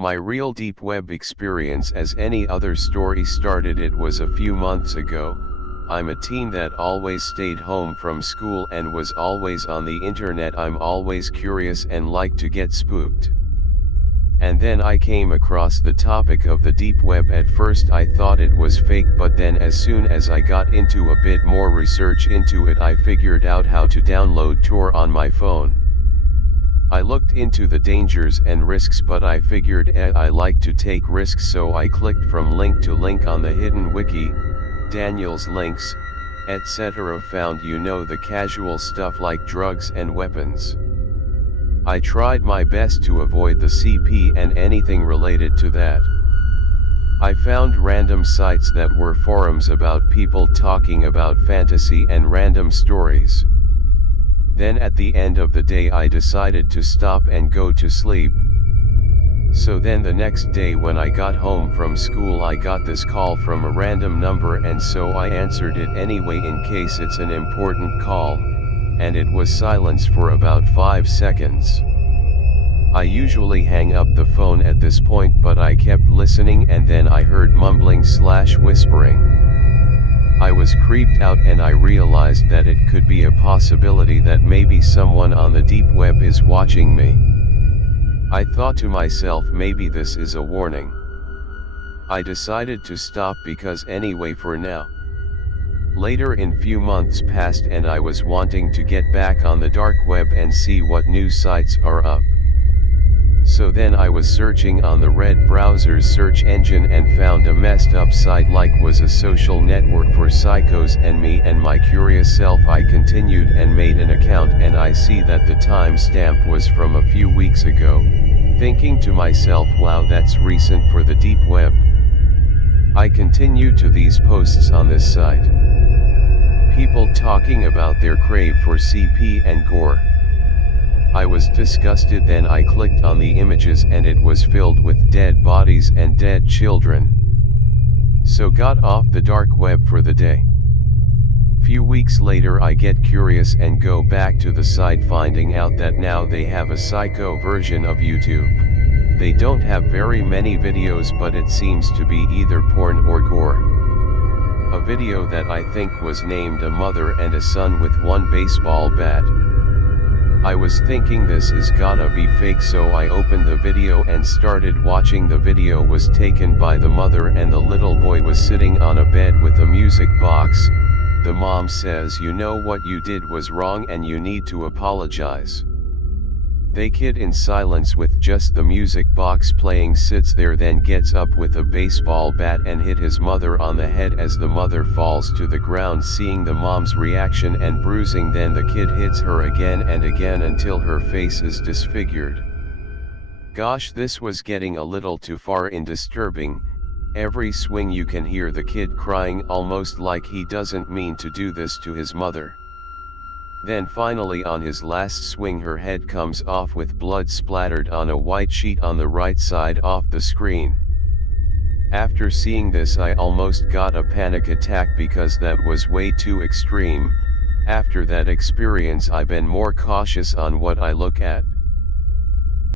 My real deep web experience as any other story started it was a few months ago. I'm a teen that always stayed home from school and was always on the internet. I'm always curious and like to get spooked. And then I came across the topic of the deep web. At first I thought it was fake, but then as soon as I got into a bit more research into it I figured out how to download Tor on my phone. I looked into the dangers and risks, but I figured I like to take risks, so I clicked from link to link on the hidden wiki, Daniel's links, etc. Found the casual stuff like drugs and weapons. I tried my best to avoid the CP and anything related to that. I found random sites that were forums about people talking about fantasy and random stories. Then at the end of the day I decided to stop and go to sleep. So then the next day when I got home from school I got this call from a random number, and so I answered it anyway in case it's an important call, and it was silenced for about 5 seconds. I usually hang up the phone at this point, but I kept listening and then I heard mumbling/whispering. I was creeped out and I realized that it could be a possibility that maybe someone on the deep web is watching me. I thought to myself, maybe this is a warning. I decided to stop because anyway for now. Later in few months passed and I was wanting to get back on the dark web and see what new sites are up. So then I was searching on the Red browser's search engine and found a messed up site like was a social network for psychos and me and my curious self. I continued and made an account and I see that the timestamp was from a few weeks ago, thinking to myself, wow, that's recent for the deep web. I continued to these posts on this site. People talking about their crave for CP and gore. I was disgusted, then I clicked on the images and it was filled with dead bodies and dead children. So got off the dark web for the day. Few weeks later I get curious and go back to the site, finding out that now they have a psycho version of YouTube. They don't have very many videos, but it seems to be either porn or gore. A video that I think was named A Mother and a Son with One Baseball Bat. I was thinking this is gotta be fake, so I opened the video and started watching. The video was taken by the mother and the little boy was sitting on a bed with a music box. The mom says, "You know what you did was wrong and you need to apologize." The kid in silence with just the music box playing sits there, then gets up with a baseball bat and hit his mother on the head as the mother falls to the ground. Seeing the mom's reaction and bruising, then the kid hits her again and again until her face is disfigured. Gosh, this was getting a little too far in disturbing. Every swing you can hear the kid crying, almost like he doesn't mean to do this to his mother. Then finally on his last swing her head comes off with blood splattered on a white sheet on the right side off the screen. After seeing this I almost got a panic attack because that was way too extreme. After that experience I've been more cautious on what I look at.